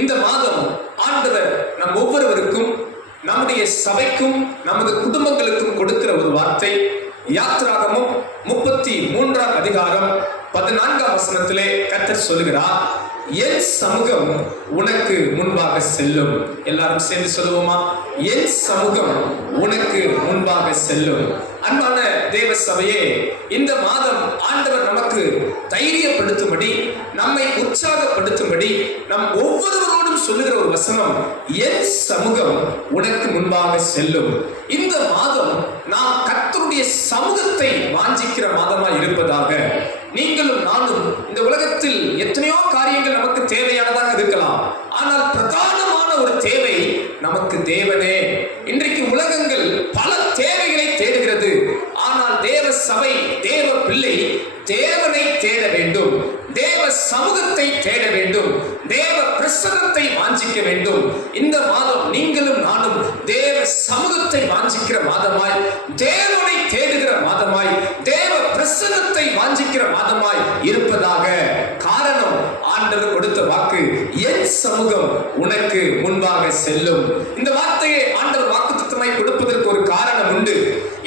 இந்த மாதம் ஆண்டவர் நம் ஒவ்வொருவருக்கும், நம்முடைய சபைக்கும், நமது குடும்பங்களுக்கும் கொடுக்கிற ஒரு வார்த்தை யாத்திராகமம் 33ஆம் அதிகாரம் 14ஆம் வசனத்திலே கர்த்தர் சொல்லுகிறார், என் சமூகம் உனக்கு முன்பாக செல்லும். எல்லாரும் சேர்ந்து சொல்லுவோமா? என் சமூகம் உனக்கு முன்பாக செல்லும். அன்பான தேவ சபையே, இந்த மாதம் ஆண்டவர் நமக்கு தைரியப்படுத்தும்படி, நம்மை உற்சாகப்படுத்தும்படி, நம் ஒவ்வொருவரோடும் சொல்லுகிற ஒரு வசனம், என் சமூகம் உனக்கு முன்பாக செல்லும். இந்த மாதம் நாம் கர்த்தருடைய சமூகத்தை வாஞ்சிக்கிற மாதமாய் இருப்பதாக. நீங்களும் நானும் இந்த உலகத்தில் எத்தனையோ காரியங்கள் நமக்கு தேவையானதாக இருக்கலாம். ஆனால் பிரதானமான ஒரு தேவை நமக்கு தேவனே. இன்றைக்கு உலகங்கள் பல தேவைகளை தேடுகிறது. ஆனால் தேவ சபை, தேவ பிள்ளை தேவனை தேட வேண்டும், தேவ சமூகத்தை தேட வேண்டும், தேவ பிரசன்னத்தை வாஞ்சிக்க வேண்டும். இந்த மாதம் நீங்களும் நானும் தேவ சமூகத்தை வாஞ்சிக்கிற மாதமாய், தேவனை தேடுகிற மாதமாய், தேவ பிரசன்னத்தை வாஞ்சிக்கிற மாதமாய் இருப்பதாக. காரணம், ஆண்டவர் கொடுத்த வாக்கு, என் சமூகம் உனக்கு முன்பாக செல்லும். இந்த வார்த்தையை ஆண்டவர் வாக்குத்தத்தமாய் கொடுப்பதற்கு ஒரு காரணம் உண்டு.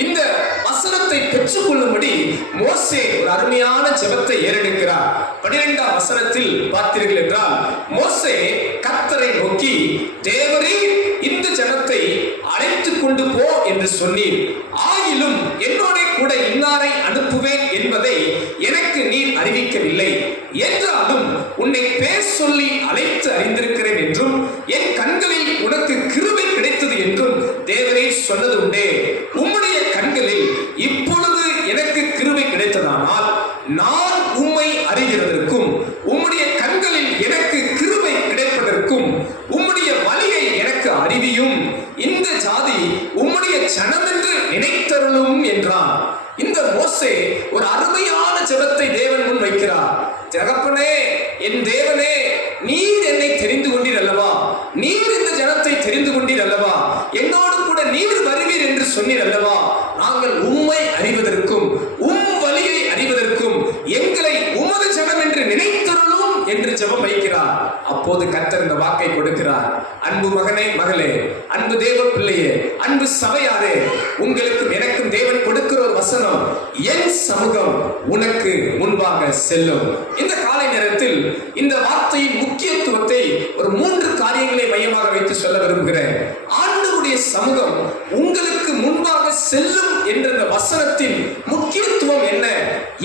இந்த வசனத்தை பெற்றுக்கொள்ளும்படி மோசே ஒரு அருமையான ஜெபத்தை ஏறெடுக்கிறார். 12ஆம் வசனத்தில் பார்த்தீர்கள் என்றால், மோசே கர்த்தரை நோக்கி, தேவரீர் இந்த ஜனத்தை அழைத்துக் கொண்டு போ என்று சொன்னீர். ஆயிலும் என்னோட கூட இன்னாரை அனுப்புவேன் என்பதை எனக்கு நீர் அறிவிக்கவில்லை. என்றாலும் உன்னை பேர் சொல்லி அழைத்து அறிந்திருக்கிறேன் என்றும், என் கண்களில் உனக்கு கிருபை கிடைத்தது என்றும் தேவரே சொன்னது உண்டே. உம்முடைய கண்களில் இப்பொழுது எனக்கு கிருபை கிடைத்ததானால் நான் உம்மை அறிகிறதற்கும், உம்முடைய கண்களில் எனக்கு கிருபை கிடைப்பதற்கும் உம்முடைய வழியை எனக்கு அறிவியும். இந்த ஜாதி உம்முடைய ஜனம் என்று நினைத்தருளும் என்றான். இந்த மோசே ஒரு அருமையான ஜெபத்தை தேவன் முன் வைக்கிறார். தகப்பனே, என் தேவனே, நீர் என்னை தெரிந்து கொண்டீர் அல்லவா? நீர் இந்த ஜனத்தை தெரிந்து கொண்டீர் அல்லவா? என்னோடு கூட நீர் வருவீர் என்று சொன்னீர் அல்லவா? நாங்கள் உம்மை அறிவதற்கும், உம் வழியை அறிவதற்கும் எங்களை உமது ஜனம் என்று நினைத்தருளும் என்று ஜெபம் வைக்கிறார். அப்போது கர்த்தர் இந்த வாக்கை கொடுக்கிறார். அன்பு மகனே, மகளே, அன்பு தேவ பிள்ளையே, அன்பு சபையாரே, உங்களுக்கும் எனக்கும் தேவன் கொடுக்கிற ஒரு வசனம், என் சமூகம் உனக்கு முன்பாக செல்லும். இந்த காலை நேரத்தில் இந்த வார்த்தையின் முக்கியத்துவத்தை ஒரு 3 காரியங்களை மையமாக வைத்து சொல்ல விரும்புகிறேன். ஆண்டவருடைய சமூகம் உங்களுக்கு முன்பாக செல்லும் என்ற இந்த வசனத்தின் முக்கியத்துவம் என்ன?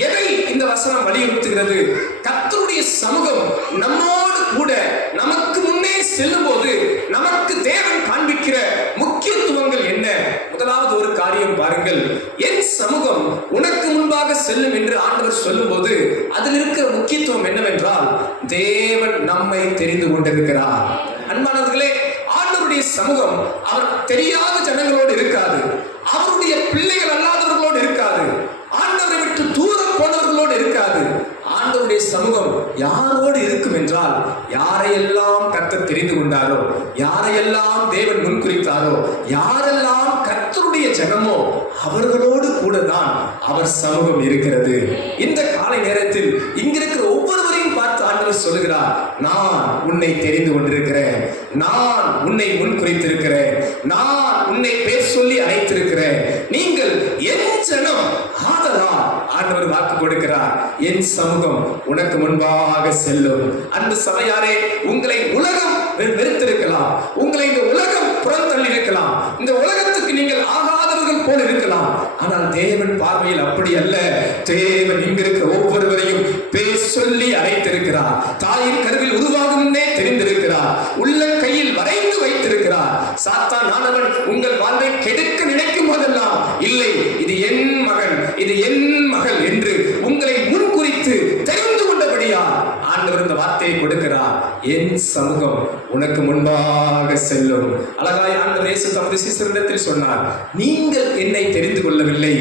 எதை இந்த வசனம் வலியுறுத்துகிறது? கர்த்தருடைய சமூகம் நம்மோடு கூட நமக்கு முன்னே செல்லும் போது நமக்கு தேவன் காண்பிக்கிற முக்கியத்துவங்கள் என்ன? முதலாவது ஒரு காரியம் பாருங்கள், என் சமூகம் உனக்கு முன்பாக செல்லும் என்று ஆண்டவர் சொல்லும் போது அதில் இருக்கிற முக்கியத்துவம் என்னவென்றால், தேவன் நம்மை தெரிந்து கொண்டிருக்கிறார். அன்பானவர்களே, ஆண்டவருடைய சமூகம் அவர் தெரியாத ஜனங்களோடு இருக்காது, அவருடைய பிள்ளைகள் அல்லாதவர்களோடு இருக்காது, ஆண்டவரை விட்டு தூரம் போனவர்களோடு இருக்காது. ஆண்டவருடைய சமூகம் யாரோடு இருக்கும் என்றால், யாரையெல்லாம் கர்த்தர் தெரிந்து கொண்டாரோ, யாரையெல்லாம் தேவன் முன்குறித்தாரோ, யாரெல்லாம் கர்த்தருடைய ஜனமோ அவர்களோடு கூட தான் அவர் சமூகம் இருக்கிறது. இந்த காலை நேரத்தில் இங்கிருக்கிற ஒவ்வொருவரையும் பார்த்து ஆண்டவர் சொல்லுகிறார், நான் உன்னை தெரிந்து கொண்டிருக்கிறேன், நான் உன்னை முன்குறித்திருக்கிறேன், நான் உன்னை பேர் சொல்லி அழைத்திருக்கிறேன், நீங்கள் என் ஜனம். ஆதலால் ஆண்டவர் வாக்கு கொடுக்கிறார், என் சமூகம் உனக்கு முன்பாக செல்லும். அன்பு சபையாரே, உங்களை உலகம் வெறுத்திருக்கலாம், உங்களை இந்த உலகம் புறந்தள்ளி இருக்கலாம், இந்த உலகத்துக்கு நீங்கள் ஆகாதவர்கள் போல் இருக்கலாம். ஆனால் தேவன் பார்வையில் அப்படி அல்ல. தேவன் இங்கிருக்கிற ஒவ்வொருவரையும் பேர் சொல்லி அழைத்திருக்கிறார். தாயின் கருவில் உருவாகும் முன்னே தெரிந்திருக்கிறார். உள்ள கையில் வரைந்து வைத்திருக்கிறார். சாத்தான் ஆனவன் உங்கள் வாழ்வை கெடுக்க நினைக்கும் போதெல்லாம், இல்லை, இது என் மகன், இது என் மகள் என்று உங்களை முன்குறித்து தெரிந்து கொண்டபடியா ஆண்டவர் இந்த வார்த்தையை கொடுக்கிறார், என் சமூகம் உனக்கு முன்பாக செல்லும். அழகாய் ஆண்டவர் இயேசு தமது சீசரிடத்தில் சொன்னார், நீங்கள் என்னை தெரிந்து கொள்ளவில்லை,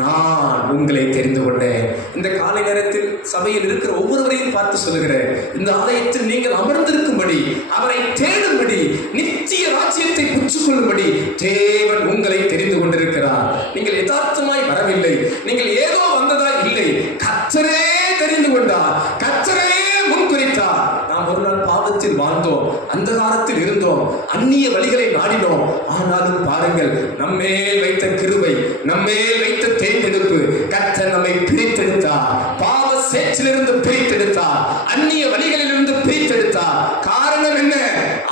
நான் உங்களை தெரிந்து கொண்டேன். இந்த காலை நேரத்தில் சபையில் இருக்கிற ஒவ்வொருவரையும் பார்த்து சொல்லுகிறேன், இந்த ஆலயத்தில் நீங்கள் அமர்ந்திருக்கும்படி, அவரை தேடும்படி, நித்திய ராஜ்யத்தை புற்றுக்கொள்ளும்படி தேவன் உங்களை தெரிந்து கொண்டிருக்கிறார். நீங்கள் யதார்த்தமாய் வரவில்லை, நீங்கள் ஏதோ வந்ததா இல்லை, கர்த்தரே தெரிந்து கொண்டார், கர்த்தரே முன்குறித்தார். நாம் ஒரு நாள் பாவத்தில் வாழ்ந்தோம், அந்தகாரத்தில் இருந்தோம், அந்நிய வழிகளை நாடினோம். ஆனாலும் பாருங்கள், நம்மேல் வைத்த கிருபை, நம்மேல் வைத்த தேர்ந்தெடுப்பு, கர்த்தர் நம்மை பிரித்தெடுத்தார். பாவ சேற்றிலிருந்து பிரித்தெடுத்தார், அந்நிய வழிகளிலிருந்து பிரித்தெடுத்தார். காரணம் என்ன?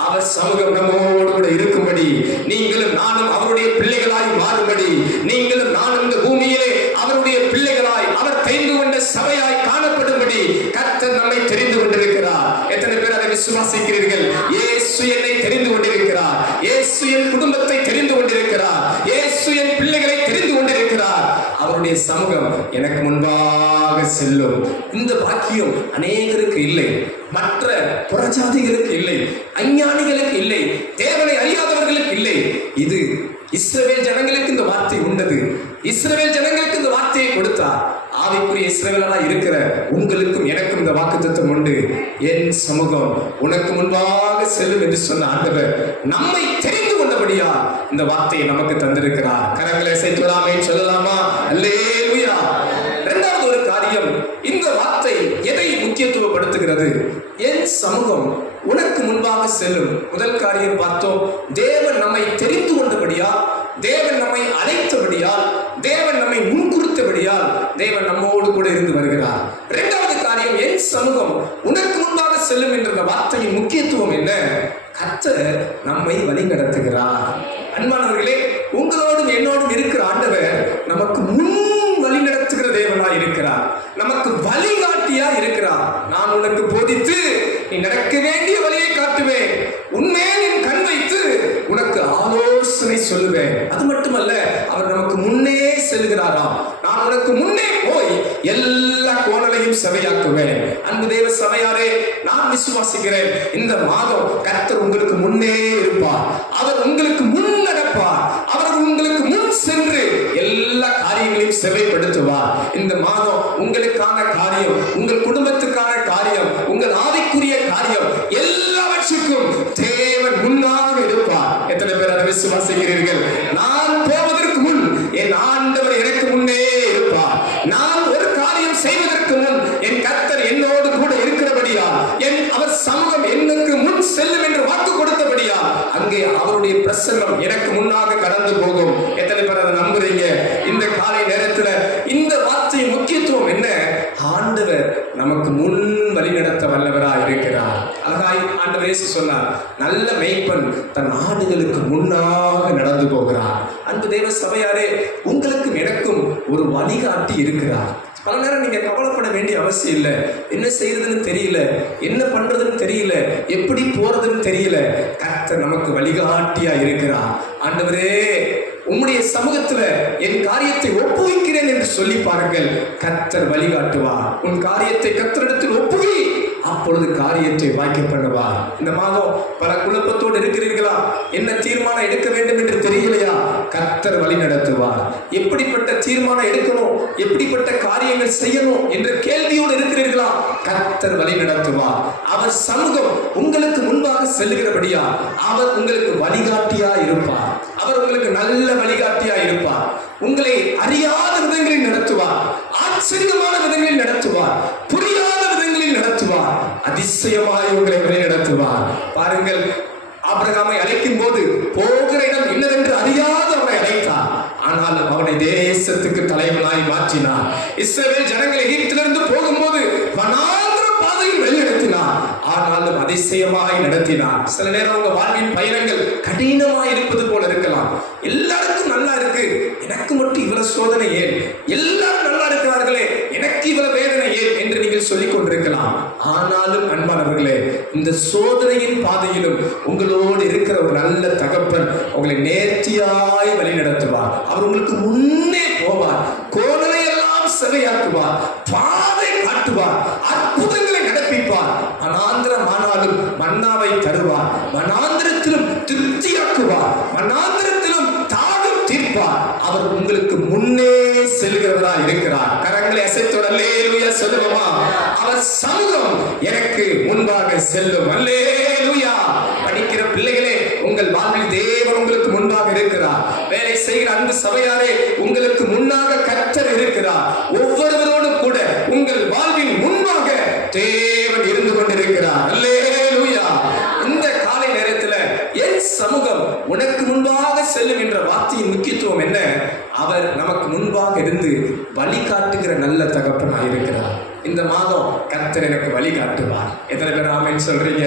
அவர் சமூகம் நம்மோடு கூட இருக்கும்படி, நீங்களும் நானும் அவருடைய பிள்ளைகளாய் மாறும்படி, நீங்களும் நானும் இந்த பூமியிலே அவருடைய பிள்ளைகளாய், அவர் தெரிந்து கொண்ட சபையாய் காணப்படும்படி கர்த்தர் நம்மை தெரிந்து கொண்டிருக்கிறார். எத்தனை பேர் அதை விசுவாசிக்கிறீர்கள்? இயேசு என்னை தெரிந்து கொண்டிருக்கிறார், இயேசு என் குடும்பத்தை தெரிந்து கொண்டிருக்கிறார், இயேசு என் பிள்ளைகளை தெரிந்து கொண்டிருக்கிறார். அவருடைய சமூகம் எனக்கு முன்பாக செல்லும். இந்த பாக்கியம் அநேகருக்கு இல்லை, மற்ற புறஜாதிகளுக்கு இல்லை, அஞ்ஞானிகளுக்கு இல்லை, தேவனை அறியாதவர்களுக்கு இல்லை. இது இஸ்ரவேல் ஜனங்களுக்கு இந்த வார்த்தை உண்டது. இஸ்ரவேல் ஜனங்களுக்கு இந்த வார்த்தையை கொடுத்தார். ஆவிக்குரிய இஸ்ரவேலரா இருக்கிற உங்களுக்கும் எனக்கும் இந்த வாக்குத்தத்தம் உண்டு. என் சமூகம் உனக்கு முன்பாக செல்லும் என்று சொன்ன ஆண்டவர் நம்மை தெரிந்து கொண்டபடியா இந்த வார்த்தையை நமக்கு தந்திருக்கிறார். கரங்களை அசைத்துலாமே சொல்லலாமா? அல்லேலூயா. இரண்டாவது ஒரு காரியம், இந்த வார்த்தை எதை முக்கியத்துவப்படுத்துகிறது? என் சமூகம் உனக்கு முன்பாக செல்லும். முதல் காரியம் பார்த்தோம், தேவன் நம்மை தெரிந்து கொண்டபடியா, தேவன் நம்மை அழைத்தபடியால், தேவன் நம்மை முன்குறித்தபடியால் தேவன் நம்மோடு கூட இருந்து வருகிறார். இரண்டாவது காரியம், என் சமூகம் உனக்கு முன்பாக செல்லும் என்ற வார்த்தையின் முக்கியத்துவம் என்ன? கர்த்தர் நம்மை வழி நடத்துகிறார். அன்பானவர்களே, உங்களோடும் என்னோடும் இருக்கிற ஆண்டவர் நமக்கு முன் வழி நடத்துகிற தேவனாய் இருக்கிறார், நமக்கு வழிகாட்டியா இருக்கிறார். நான் உனக்கு போதித்து நீ நடக்க வேண்டிய வழியை காட்டுவேன், உன்மேல் என் கண் வைத்து உனக்கு ஆலோசனை சொல்லுவேன். அது மட்டுமல்ல, அவர் நமக்கு முன்னே செல்கிறாராம். நான் உனக்கு முன்னே போய் எல்லா கோணலையும் செவையாக்குவேன். அன்பு தேவ சபையாரே, நான் விசுவாசிக்கிறேன், இந்த மாதம் கர்த்தர் உங்களுக்கு முன்னே இருப்பார், அவர் உங்களுக்கு முன் நடப்பார், அவர் உங்களுக்கு முன் சென்று எல்லா காரியங்களையும் செவைப்படுத்துவார். இந்த மாதம் உங்களுக்கான காரியம், உங்கள் குடும்பத்துக்கான காரியம், உங்கள் ஆவிக்குரிய காரியம் எல்லாவற்றுக்கும் தேவன் முன்னாக இருப்பார். எத்தனை பேர் அதை விசுவாசிக்கிறீர்கள்? நான் போவதற்கு முன் என் ஆண்டவர் எனக்கு முன்னே இருப்பார். நான் ஒரு காரியம் செய்வதற்கு முன் என் கர்த்தர் என்னோடு கூட இருக்கிறபடியா, அவர் சமூகம் எனக்கு முன் செல்லும் என்று வாக்கு கொடுத்தபடியா, அங்கே அவருடைய பிரசன்னம் எனக்கு முன்னாக கடந்து போகும். எத்தனை பேர் அதை நம்புறீங்க? இந்த காலை நேரத்துல இந்த வார்த்தை முக்கியத்துவம் என்ன? ஆண்டவர் நமக்கு முன் வழி நடத்த வல்லவரா இருக்கிறார். அழகாய் ஆண்டவர் இயேசு சொன்னார், நல்ல மேய்ப்பன் தன் ஆடுகளுக்கு முன்னாக நடந்து போகிறார். அன்பு தேவ சபையாரே, உங்களுக்கும் எனக்கும் ஒரு வழிகாட்டி இருக்கிறார். பல நேரம் நீங்க கவலைப்பட வேண்டிய அவசியம் இல்லை. என்ன செய்யறதுன்னு தெரியல, என்ன பண்றதுன்னு தெரியல, எப்படி போறதுன்னு தெரியல. கர்த்தர் நமக்கு வழிகாட்டியா இருக்கிறார். ஆண்டவரே, உம்முடைய சமூகத்துல என் காரியத்தை ஒப்புவிக்கிறேன் என்று சொல்லி பாருங்கள், கர்த்தர் வழிகாட்டுவார். உன் காரியத்தை கர்த்தரிடத்தில் ஒப்புவி, அப்பொழுது காரியத்தை வாய்க்க பண்ணுவார். இந்த மாதம் பல குழப்பத்தோடு இருக்கிறீர்களா? என்ன தீர்மானம் எடுக்க வேண்டும் என்று தெரியலையா? கர்த்தர் வழி நடத்துவார். எப்படிப்பட்ட தீர்மானம் எடுக்கணும், எப்படிப்பட்ட காரியங்கள் செய்யணும் என்ற கேள்வியோடு இருக்கிறீர்களா? கர்த்தர் வழி நடத்துவார். அவர் சமூகம் உங்களுக்கு முன்பாக செல்லுகிறபடியா அவர் உங்களுக்கு வழிகாட்டியா இருப்பார். அவர் உங்களுக்கு நல்ல வழிகாட்டியா இருப்பார். உங்களை அறியாத விதங்களில் நடத்துவார், ஆச்சரியமான விதங்களில் நடத்துவார், புரியாத விதங்களில் நடத்துவார், அதிசயமாய் உங்களை வழி நடத்துவார். பாருங்கள், ஆபிரகாமை அழைக்கும் போது போகிற இடம் என்னவென்று அறியாத அவனை அழைத்தார். ஆனால் அவனை தேசத்துக்கு தலைவனாய் மாற்றினார். இஸ்ரவேல் ஜனங்கள் எகிப்திலிருந்து போகும்போது வனாந்திர பாதையில் வழிநடத்தினார். ஆனாலும் அதிசயமாய் நடத்தினார். சில நேரம் உங்க வாழ்வின் பயணங்கள் கடினமாய் இருப்பது போல இருக்கலாம். எல்லாருக்கும் நல்லா இருக்கு, எனக்கு மட்டும் இவ்வளவு சோதனை ஏன்? எல்லாரும் நல்லா இருக்கிறார்களே, எனக்கு இவ்வளவு வேதனை ஏன் என்று நீங்கள் சொல்லிக் கொண்டிருக்கலாம். ஆனாலும் அன்பானவர்களே, இந்த சோதனையின் பாதையிலும் உங்களோடு இருக்கிற ஒரு நல்ல தகப்பன் உங்களை நேர்த்தியாய் வழி நடத்துவார். அவர் உங்களுக்கு முன்னே போவார், கோணலை எல்லாம் செவையாக்குவார், பாதை காட்டுவார், அற்புதங்களை நடப்பிப்பார். வனாந்திரம் ஆனாலும் மன்னாவை தருவார், வனாந்திரத்திலும் திருப்தியாக்குவார், வனாந்திரத்திலும் தாகம் தீர்ப்பார். அவர் உங்களுக்கு முன்னே செல்கிறவரா இருக்கிறார். கரங்களை அசைத்தோட அல்லேலூயா சொல்லுவோமா? அவர் சமூகம் எனக்கு முன்பாக செல்லும். அல்லேலூயா. படிக்கிற பிள்ளைகளே, உங்கள் வாழ்வில் தேவன் உங்களுக்கு முன்பாக இருக்கிறார். வேலை செய்கிற அன்பு சபையாரே, உங்களுக்கு முன்னாக கர்த்தர் இருக்கிறார். ஒவ்வொருவரோடும் கூட உங்கள் வாழ்வின் முன்பாக தேவன் இருந்து கொண்டிருக்கிறார். அல்லேலூயா. என்ற வார்த்தையின் முக்கியத்துவம் என்ன? அவர் நமக்கு முன்பாக இருந்து வழிகாட்டுகிற நல்ல தகப்பனாக இருக்கிறார். இந்த மாதம் கர்த்தர் எனக்கு வழிகாட்டுவார். எத்தனை பேர் ஆமென் சொல்றீங்க?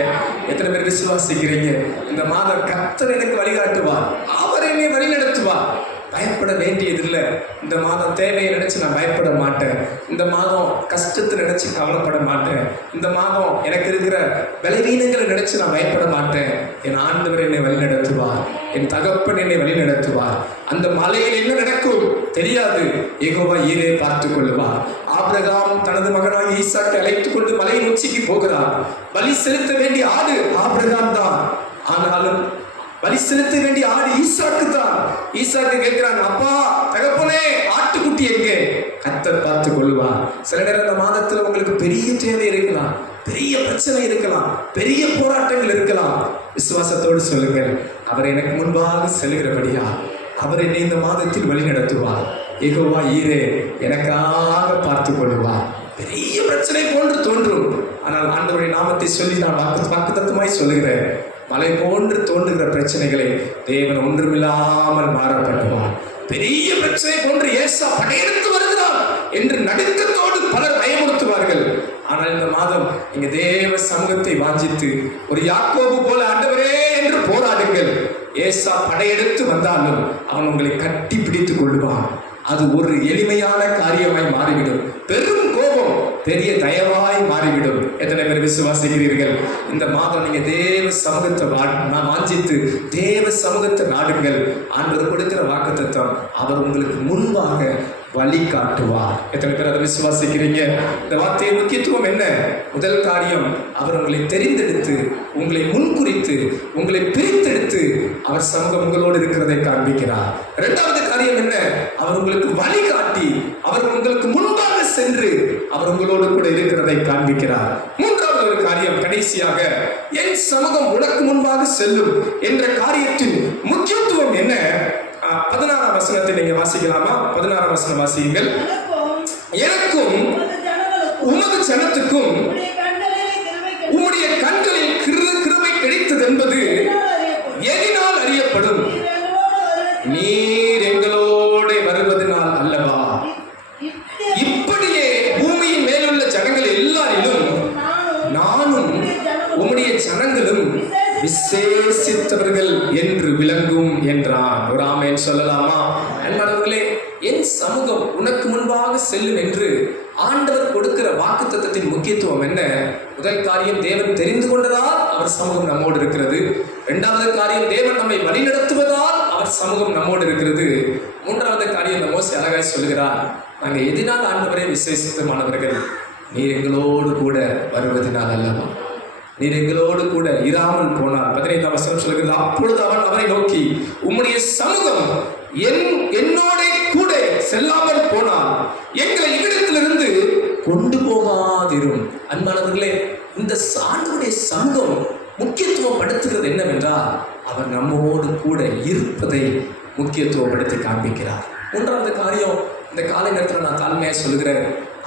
எத்தனை பேர் விசுவாசிக்கிறீங்க? இந்த மாதம் கர்த்தர் எனக்கு வழிகாட்டுவார், அவர் என்னை வழி நடத்துவார். பயப்பட வேண்டியதில்லை. இந்த மாதம் தேவையை நினைச்சு நான் பயப்பட மாட்டேன். இந்த மாதம் கஷ்டத்தை நினைச்சு கவலைப்பட மாட்டேன். இந்த மாதம் எனக்கு இருக்கிற பலவீனங்களை நினைச்சு நான் பயப்பட மாட்டேன். என் ஆண்டவர் என்னை வழி நடத்துவார், என் தகப்பன் என்னை வழி நடத்துவார். அந்த மலையில் என்ன நடக்கும் தெரியாது, யெகோவா ஈரே பார்த்து கொள்வார். ஆபிரகாம் தனது மகனாக ஈசாக்கை அழைத்துக் கொண்டு மலையின் உச்சிக்கு போகிறார். பலி செலுத்த வேண்டிய ஆடு ஆபிரகாம் தான், ஆனாலும் பலி செலுத்த வேண்டிய ஆடு ஈசாக்கு தான். ஈசாக்கு கேட்கிறான், அப்பா தகப்பனே ஆட்டுக்குட்டி எங்கே? கர்த்தர் பார்த்து கொள்வார். சில நேரம் இந்த மாதத்துல உங்களுக்கு பெரிய தேவை இருக்கலாம், பெரிய பிரச்சனை இருக்கலாம், பெரிய போராட்டங்கள் இருக்கலாம். விசுவாசத்தோடு சொல்லுங்கள், அவர் எனக்கு முன்பாக செல்கிறபடியா அவர் என்னை இந்த மாதத்தில் வழி நடத்துவார். யெகோவா ஈரே எனக்காக பார்த்து கொள்வார். பெரிய பிரச்சனை போன்று தோன்றும், ஆனால் ஆண்டவருடைய நாமத்தை சொல்லி நான் வாக்குத்தத்தமாய் சொல்லுகிறேன், மலை போன்று தோன்றுகிற பிரச்சனைகளை தேவன் ஒன்றுமில்லாமல் மாற பண்ணுவார். பெரிய பிரச்சனை போன்று ஏசா படையெடுத்து வருகிறார் என்று நடுக்கத்தோடு பலர் பயமுறுத்துவார்கள். ஆனால் இந்த மாதம் நீங்க தேவ சமூகத்தை வாஞ்சித்து ஒரு யாக்கோபு போல ஆண்டவரே என்று போராடுங்கள். ஏசா படையெடுத்து வந்தாலும் அவன் உங்களை கட்டி பிடித்துக் கொள்வான். அது ஒரு எளிமையான காரியமாய் மாறிவிடும். பெரும் கோபம் பெரிய தயவாய் மாறிவிடும். எத்தனை பேர் விசுவாசிக்கிறீர்கள்? இந்த மாதம் நீங்க தேவ சமூகத்தை வாஞ்சித்து தேவ சமூகத்தை நாடுங்கள். ஆண்டவர் கொடுக்கிற வாக்குத்தத்தம், அவர் உங்களுக்கு முன்பாக வழி காட்டுவார். எத்தனை பேர் அதை விசுவாசிக்கிறீங்க? இந்த வார்த்தையின் முக்கியத்துவம் என்ன? முதல் காரியம், அவர் உங்களை தெரிந்தெடுத்து உங்களை முன்குறித்து உங்களை பிரித்தெடுத்து அவர் சமூகம் உங்களோடு இருக்கிறதை காண்பிக்கிறார். இரண்டாவது காரியம் என்ன? அவர் உங்களுக்கு வழிகாட்டி அவர் உங்களுக்கு முன்பாக சென்று அவர் உங்களோடு கூட இருக்கிறதை காண்பிக்கிறார். மூன்றாவது ஒரு காரியம், கடைசியாக, என் சமூகம் உனக்கு முன்பாக செல்லும் என்ற காரியத்தின் முக்கியத்துவம் என்ன? 16ஆம் வசனத்தை நீங்க வாசிக்கலாமா? 16ஆம் வசனம் வாசியுங்கள். எனக்கும் உமது ஜனத்துக்கும் உம்முடைய கண்களில் கிருபை கிடைத்தது என்பது எதினால் அறியப்படும்? நீர் எங்களோட வருவதனால் அல்லவா? இப்படியே பூமியின் மேலுள்ள ஜனங்கள் எல்லாரிலும் நானும் உம்முடைய ஜனங்களும் விசேஷித்தவர்கள் என்று விளங்கும் என்றான். ஒரு ஆமென் சொல்லலாமா? அன்பானவர்களே, என் சமூகம் உனக்கு முன்பாக செல்லும் என்று ஆண்டவர் கொடுக்கிற வாக்குத்தத்தத்தின் முக்கியத்துவம் என்ன? முதல் காரியம், தேவன் தெரிந்து கொண்டதால் அவர் சமூகம் நம்மோடு இருக்கிறது. இரண்டாவது காரியம், தேவன் நம்மை வழிநடத்துவதால் அவர் சமூகம் நம்மோடு இருக்கிறது. மூன்றாவது காரியம், மோசே அழகாய் சொல்கிறார், நாங்கள் எதினால் ஆண்டவரே விசேஷித்தமானவர்கள், நீர் எங்களோடு கூட வருவதனால் அல்லவா? நீர் எங்களோடு கூட இராமல் போனார். 15ஆம் வசனம் சொல்கிறது, அப்பொழுது அவன் அவரை நோக்கி, உம்முடைய சமூகம் என்னோட கூட செல்லாமல் போனால் எங்களை இவ்விடத்திலிருந்து கொண்டு போகாதிரும். அன்பானவர்களே, இந்த ஆண்டவருடைய சமூகம் முக்கியத்துவம் படுத்துகிறது என்னவென்றால், அவர் நம்மோடு கூட இருப்பதை முக்கியத்துவப்படுத்தி காண்பிக்கிறார். மூன்றாவது காரியம், இந்த காலை நேரத்தில் நான் தாழ்மையாக சொல்லுகிறேன்,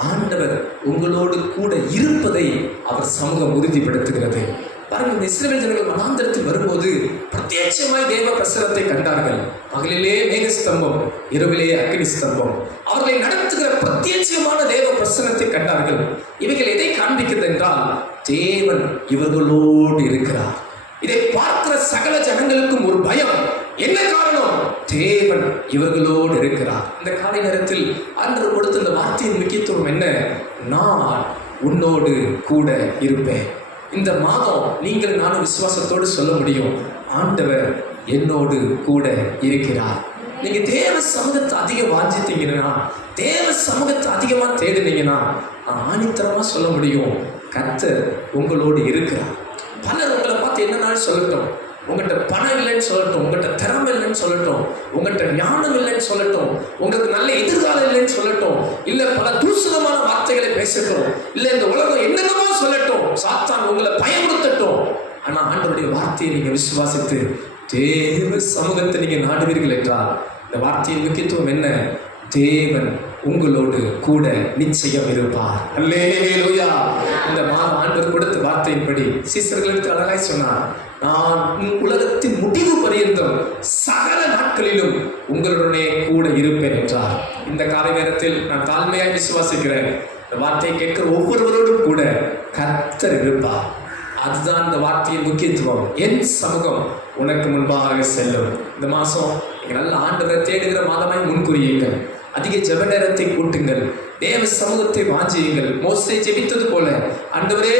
ஆண்டவர் உங்களோடு கூட இருப்பதை அவர் சமூகம் உறுதிப்படுத்துகிறது. பாருங்கள், இந்த இஸ்ரவேல் ஜனங்கள் வனாந்தரத்தில் வரும்போது பிரத்யட்சமாய் தேவ பிரசனத்தை கண்டார்கள். பகலிலே மேகஸ்தம்பம், இரவிலே அக்னி ஸ்தம்பம், அவர்களை நடத்துகிற பிரத்யட்சமான தேவ பிரசனத்தை கண்டார்கள். இவைகள் எதை காண்பிக்கிறது என்றால், தேவன் இவர்களோடு இருக்கிறார். இதை பார்க்கிற சகல ஜனங்களுக்கும் ஒரு பயம். என்ன காரணம்? தேவன் இவர்களோடு இருக்கிறார். இந்த காலை நேரத்தில் ஆண்டவர் கொடுத்த இந்த வார்த்தையின் முக்கியத்துவம் என்ன? நான் உன்னோடு கூட இருப்பேன். இந்த மாதம் நீங்கள் நானும் விசுவாசத்தோடு சொல்ல முடியும், ஆண்டவர் என்னோடு கூட இருக்கிறார். நீங்க தேவ சமூகத்தை அதிகம் வாஞ்சித்தீங்கன்னா, தேவ சமூகத்தை அதிகமா தேடினீங்கன்னா, ஆணித்தரமா சொல்ல முடியும், கர்த்தர் உங்களோடு இருக்கிறார். பலர் உங்களை பார்த்து என்னன்னாலும் சொல்லட்டும், உங்கள்கிட்ட பணம் இல்லைன்னு சொல்லட்டும், உங்கள்கிட்ட திறமை இல்லைன்னு சொல்லட்டும், உங்கள்கிட்ட ஞானம் இல்லைன்னு சொல்லட்டும், உங்களுக்கு நல்ல எதிர்காலம் இல்லைன்னு சொல்லட்டும், இல்லை பல தூசணமான வார்த்தைகளை பேசட்டும், இல்லை இந்த உலகம் என்னென்னமோ சொல்லட்டும், சாத்தான் உங்களை பயமுறுத்தட்டும். ஆனால் ஆண்டவருடைய வார்த்தையை நீங்கள் விசுவாசித்து தேவ சமூகத்தை நீங்கள் நாடுவீர்கள் என்றால், இந்த வார்த்தையின் முக்கியத்துவம் என்ன? தேவன் உங்களோடு கூட நிச்சயம் இருப்பார். அல்லேலூயா. இந்த ஆண்டவர் கொடுத்த வார்த்தையின்படி சீசர்களுக்கு அழகாய் சொன்னார், நான் உலகத்தின் முடிவு பரியந்தம் சகல நாட்களிலும் உங்களுடனே கூட இருப்பேன் என்றார். இந்த காலை நேரத்தில் நான் தாழ்மையாய் விசுவாசிக்கிறேன், இந்த வார்த்தையை கேட்கிற ஒவ்வொருவரோடும் கூட கர்த்தர் இருப்பார். அதுதான் இந்த வார்த்தையின் முக்கியத்துவம். என் சமூகம் உனக்கு முன்பாக செல்லும். இந்த மாசம் நல்ல ஆண்டவரை தேடுகிற மாதமாய் முன்குறியுங்கள். அதிக ஜெப நேரத்தை கூட்டுங்கள். தேவ சமூகத்தை வாஞ்சியுங்கள். மோசே ஜெபித்தது போல, ஆண்டவரே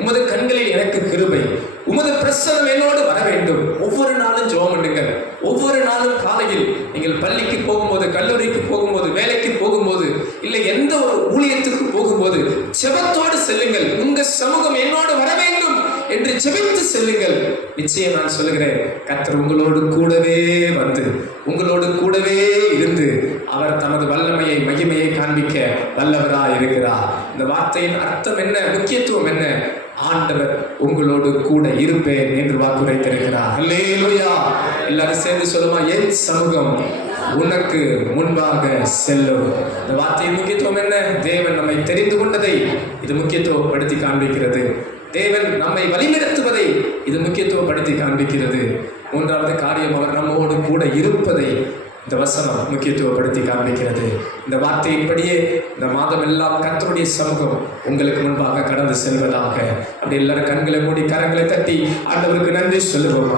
உமது கண்களில் எனக்கு கிருபை, உமது பிரசன்னம் என்னோடு வர வேண்டும். ஒவ்வொரு நாளும் ஜெபம் பண்ணுங்கள். ஒவ்வொரு நாளும் காலையில் நீங்கள் பள்ளிக்கு போகும்போது, கல்லூரிக்கு போகும்போது, வேலைக்கு போகும்போது, இல்லை எந்த ஒரு ஊழியத்துக்கு போகும்போது ஜெபத்தோடு செல்லுங்கள். உங்க சமூகம் என்னோடு வர வேண்டும் என்று ஜெபித்து செல்லுங்கள். நிச்சயம் நான் சொல்லுகிறேன், கர்த்தர் உங்களோடு கூடவே வந்து உங்களோடு கூடவே இருந்து அவர் தமது வல்லமையை மகிமையை காண்பிக்க வல்லவராய் இருக்கிறார். இந்த வார்த்தையின் அர்த்தம் என்ன, முக்கியத்துவம் என்ன? ஆண்டவர் உங்களோடு கூட இருப்பேன் என்று வாக்குரைத்திருக்கிறார். அல்லேலூயா! எல்லாரும் சேர்ந்து சொல்லுமா, என் சமூகம் உனக்கு முன்பாக செல்லும். இந்த வார்த்தையின் முக்கியத்துவம் என்ன? தேவன் நம்மை தெரிந்து கொண்டதை இது முக்கியத்துவப்படுத்தி காண்பிக்கிறது. தேவன் நம்மை வழிநடத்துவதை இது முக்கியத்துவப்படுத்தி காண்பிக்கிறது. மூன்றாவது காரியம், அவர் நம்மோடு கூட இருப்பதை இந்த வசனம் முக்கியத்துவப்படுத்தி காண்பிக்கிறது. இந்த வார்த்தையின்படியே இந்த மாதம் எல்லாம் கர்த்தருடைய சமூகம் உங்களுக்கு முன்பாக கடந்து செல்வதாக. அப்படி எல்லாரும் கண்களை மூடி கரங்களை தட்டி ஆண்டவருக்கு நன்றி சொல்லுவோம்.